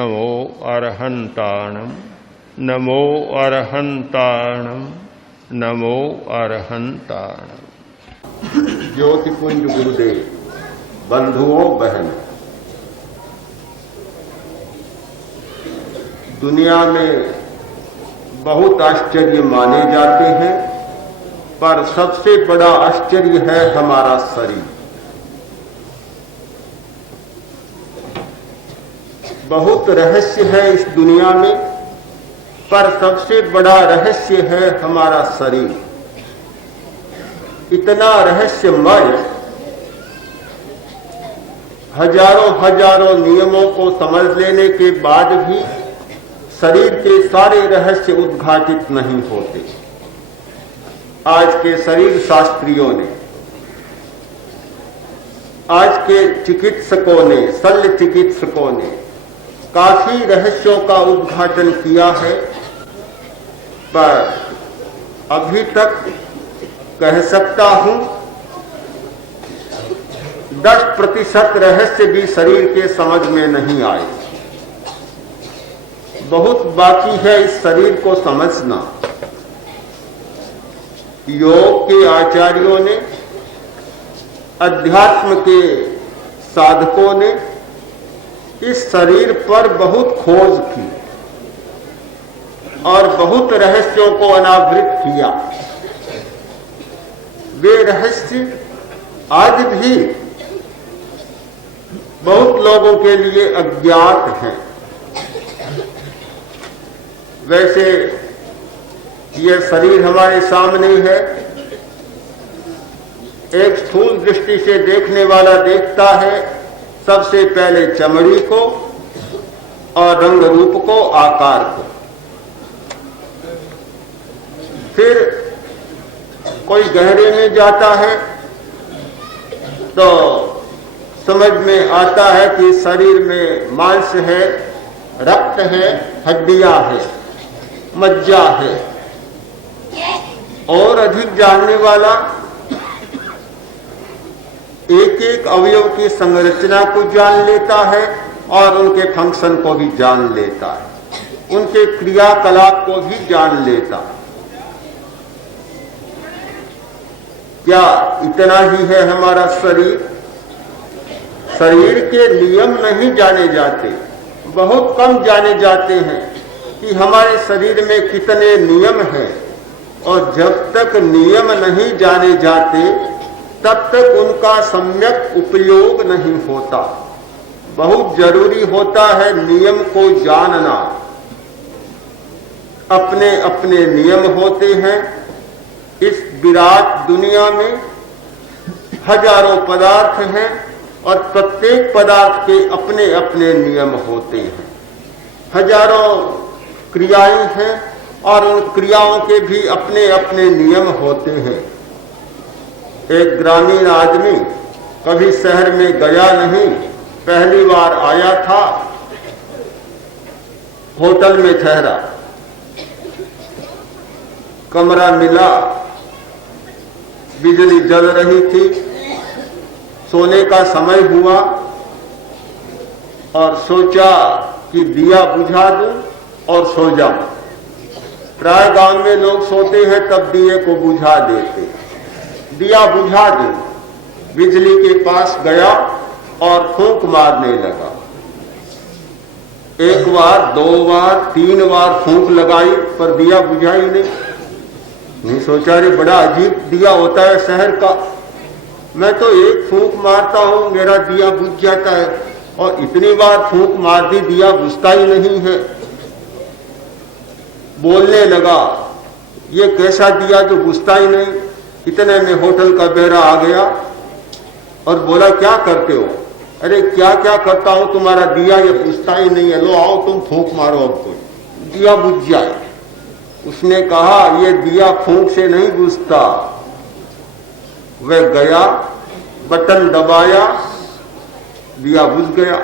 नमो अरहंताणम नमो अरहंताणम नमो अरहंताणम। ज्योतिपुंज गुरुदेव, बंधुओं बहनों, दुनिया में बहुत आश्चर्य माने जाते हैं, पर सबसे बड़ा आश्चर्य है हमारा शरीर। बहुत रहस्य है इस दुनिया में, पर सबसे बड़ा रहस्य है हमारा शरीर। इतना रहस्यमय, हजारों हजारों नियमों को समझ लेने के बाद भी शरीर के सारे रहस्य उद्घाटित नहीं होते। आज के शरीर शास्त्रियों ने, आज के चिकित्सकों ने, शल्य चिकित्सकों ने काफी रहस्यों का उद्घाटन किया है, पर अभी तक कह सकता हूं 10% रहस्य भी शरीर के समझ में नहीं आए। बहुत बाकी है इस शरीर को समझना। योग के आचार्यों ने, अध्यात्म के साधकों ने इस शरीर पर बहुत खोज की और बहुत रहस्यों को अनावृत किया। वे रहस्य आज भी बहुत लोगों के लिए अज्ञात हैं। वैसे यह शरीर हमारे सामने है। एक स्थूल दृष्टि से देखने वाला देखता है सबसे पहले चमड़ी को और रंग रूप को, आकार को। फिर कोई गहरे में जाता है तो समझ में आता है कि शरीर में मांस है, रक्त है, हड्डियां है, मज्जा है। और अधिक जानने वाला एक एक अवयव की संरचना को जान लेता है और उनके फंक्शन को भी जान लेता है, उनके क्रियाकलाप को भी जान लेता है। क्या इतना ही है हमारा शरीर? शरीर के नियम नहीं जाने जाते, बहुत कम जाने जाते हैं कि हमारे शरीर में कितने नियम हैं। और जब तक नियम नहीं जाने जाते तब तक उनका सम्यक उपयोग नहीं होता। बहुत जरूरी होता है नियम को जानना। अपने अपने नियम होते हैं। इस विराट दुनिया में हजारों पदार्थ हैं और प्रत्येक पदार्थ के अपने अपने नियम होते हैं। हजारों क्रियाएं हैं और उन क्रियाओं के भी अपने अपने नियम होते हैं। एक ग्रामीण आदमी कभी शहर में गया नहीं, पहली बार आया था, होटल में ठहरा, कमरा मिला, बिजली जल रही थी, सोने का समय हुआ और सोचा कि दिया बुझा दूं और सो जाऊं। प्राय गांव में लोग सोते हैं तब दिए को बुझा देते। दिया बुझा दूं, बिजली के पास गया और फूंक मारने लगा। एक बार, 2 बार, 3 बार फूंक लगाई पर दिया बुझा ही नहीं। सोचा रे बड़ा अजीब दिया होता है शहर का, मैं तो एक फूंक मारता हूं मेरा दिया बुझ जाता है और इतनी बार फूंक मार दी दिया बुझता ही नहीं है। बोलने लगा, ये कैसा दिया जो बुझता ही नहीं। इतने में होटल का बेरा आ गया और बोला, क्या करते हो? अरे क्या क्या करता हूं, तुम्हारा दिया ये बुझता ही नहीं है, लो आओ तुम फूंक मारो, अब कोई दिया बुझ जाए। उसने कहा, ये दिया फूंक से नहीं बुझता। वह गया, बटन दबाया, दिया बुझ गया।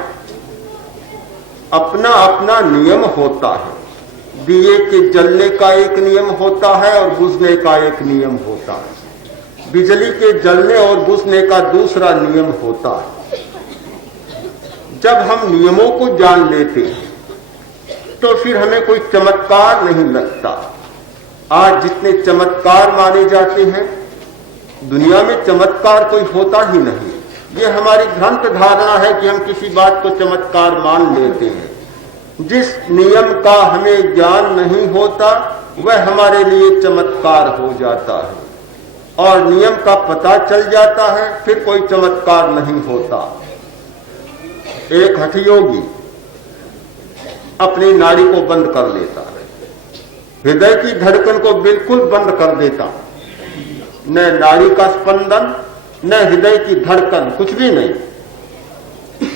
अपना अपना नियम होता है। दिए के जलने का एक नियम होता है और बुझने का एक नियम होता है। बिजली के जलने और बुझने का दूसरा नियम होता है। जब हम नियमों को जान लेते हैं तो फिर हमें कोई चमत्कार नहीं लगता। आज जितने चमत्कार माने जाते हैं, दुनिया में चमत्कार कोई होता ही नहीं। ये हमारी भ्रांत धारणा है कि हम किसी बात को चमत्कार मान लेते हैं। जिस नियम का हमें ज्ञान नहीं होता वह हमारे लिए चमत्कार हो जाता है, और नियम का पता चल जाता है फिर कोई चमत्कार नहीं होता। एक हठयोगी अपनी नाड़ी को बंद कर लेता है, हृदय की धड़कन को बिल्कुल बंद कर देता, न नाड़ी का स्पंदन न हृदय की धड़कन, कुछ भी नहीं।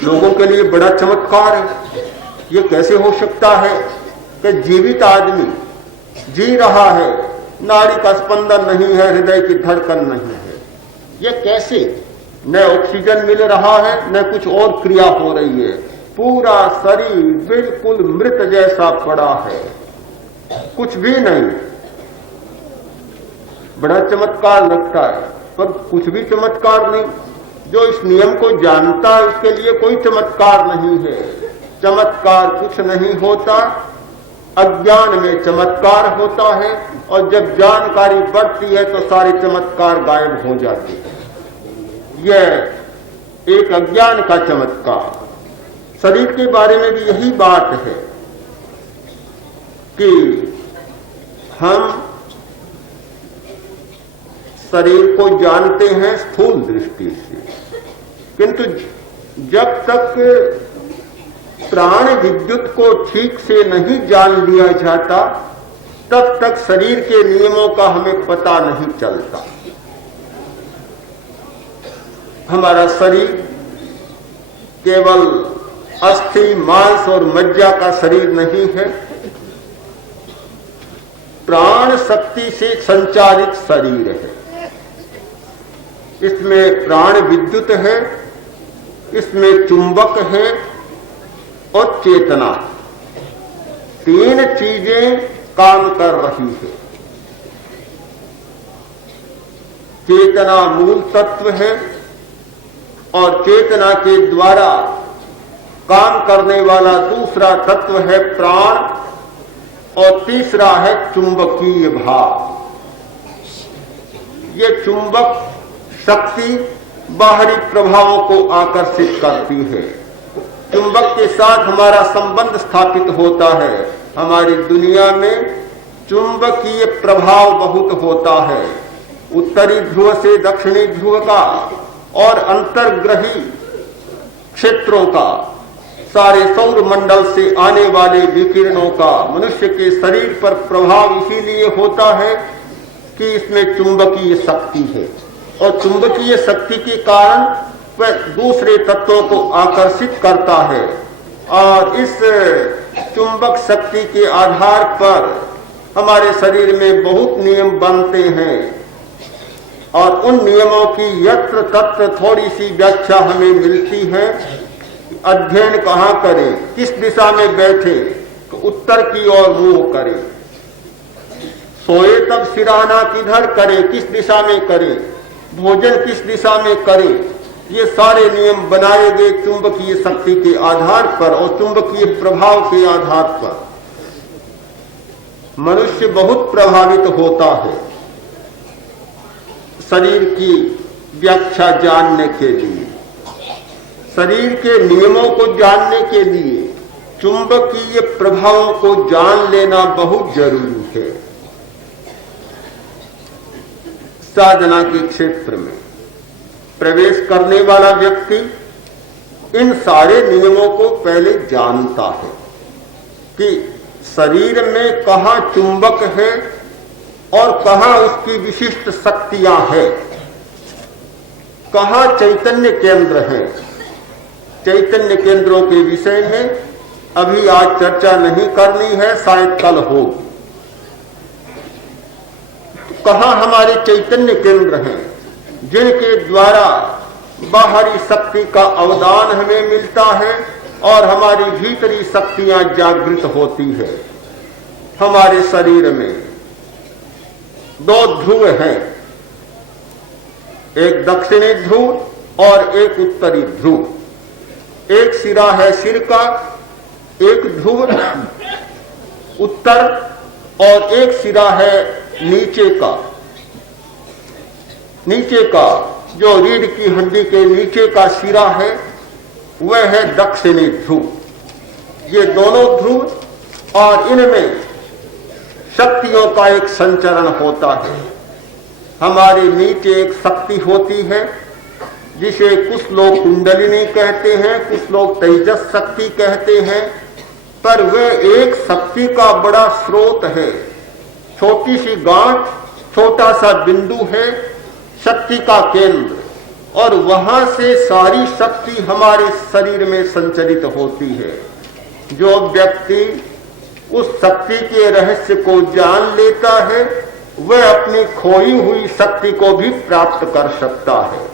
लोगों के लिए बड़ा चमत्कार है। ये कैसे हो सकता है कि जीवित आदमी जी रहा है, नाड़ी का स्पंदन नहीं है, हृदय की धड़कन नहीं है? ये कैसे? न ऑक्सीजन मिल रहा है न कुछ और क्रिया हो रही है, पूरा शरीर बिल्कुल मृत जैसा पड़ा है, कुछ भी नहीं। बड़ा चमत्कार लगता है, पर कुछ भी चमत्कार नहीं। जो इस नियम को जानता है उसके लिए कोई चमत्कार नहीं है। चमत्कार कुछ नहीं होता, अज्ञान में चमत्कार होता है, और जब जानकारी बढ़ती है तो सारे चमत्कार गायब हो जाते हैं। यह एक अज्ञान का चमत्कार। शरीर के बारे में भी यही बात है कि हम शरीर को जानते हैं स्थूल दृष्टि से, किंतु जब तक प्राण विद्युत को ठीक से नहीं जान लिया जाता तब तक शरीर के नियमों का हमें पता नहीं चलता। हमारा शरीर केवल अस्थि, मांस और मज्जा का शरीर नहीं है, प्राण शक्ति से संचालित शरीर है। इसमें प्राण विद्युत है, इसमें चुंबक है और चेतना, तीन चीजें काम कर रही है। चेतना मूल तत्व है, और चेतना के द्वारा काम करने वाला दूसरा तत्व है प्राण, और तीसरा है चुंबकीय भाव। ये चुंबक शक्ति बाहरी प्रभावों को आकर्षित करती है। चुंबक के साथ हमारा संबंध स्थापित होता है। हमारी दुनिया में चुंबकीय प्रभाव बहुत होता है, उत्तरी ध्रुव से दक्षिणी ध्रुव का और अंतर्ग्रही क्षेत्रों का, सारे सौर मंडल से आने वाले विकिरणों का मनुष्य के शरीर पर प्रभाव इसीलिए होता है कि इसमें चुंबकीय शक्ति है, और चुंबकीय शक्ति के कारण वह दूसरे तत्वों को आकर्षित करता है, और इस चुंबक शक्ति के आधार पर हमारे शरीर में बहुत नियम बनते हैं, और उन नियमों की यत्र तत्र थोड़ी सी व्याख्या हमें मिलती है। अध्ययन कहाँ करें, किस दिशा में बैठे, तो उत्तर की ओर मुंह करें, सोए तब सिरहाना किधर करें, किस दिशा में करें, भोजन किस दिशा में करें, ये सारे नियम बनाए गए चुंबकीय शक्ति के आधार पर और चुंबकीय प्रभाव के आधार पर। मनुष्य बहुत प्रभावित होता है शरीर की व्याख्या जानने के लिए, शरीर के नियमों को जानने के लिए चुंबकीय प्रभावों को जान लेना बहुत जरूरी है। साधना के क्षेत्र में प्रवेश करने वाला व्यक्ति इन सारे नियमों को पहले जानता है कि शरीर में कहाँ चुंबक है और कहाँ उसकी विशिष्ट शक्तियां हैं, कहाँ चैतन्य केंद्र हैं। चैतन्य केंद्रों के विषय में अभी आज चर्चा नहीं करनी है, शायद कल होगी। कहाँ हमारे चैतन्य केंद्र हैं जिनके द्वारा बाहरी शक्ति का अवदान हमें मिलता है और हमारी भीतरी शक्तियां जागृत होती है। हमारे शरीर में दो ध्रुव हैं, एक दक्षिणी ध्रुव और एक उत्तरी ध्रुव। एक सिरा है सिर का, एक ध्रुव उत्तर और एक सिरा है नीचे का जो रीढ़ की हड्डी के नीचे का सिरा है वह है दक्षिणी ध्रुव। ये दोनों ध्रुव और इनमें शक्तियों का एक संचरण होता है। हमारे नीचे एक शक्ति होती है जिसे कुछ लोग कुंडलिनी कहते हैं, कुछ लोग तेजस शक्ति कहते हैं, पर वह एक शक्ति का बड़ा स्रोत है। छोटी सी गांठ, छोटा सा बिंदु है शक्ति का केंद्र, और वहां से सारी शक्ति हमारे शरीर में संचरित होती है। जो व्यक्ति उस शक्ति के रहस्य को जान लेता है वह अपनी खोई हुई शक्ति को भी प्राप्त कर सकता है।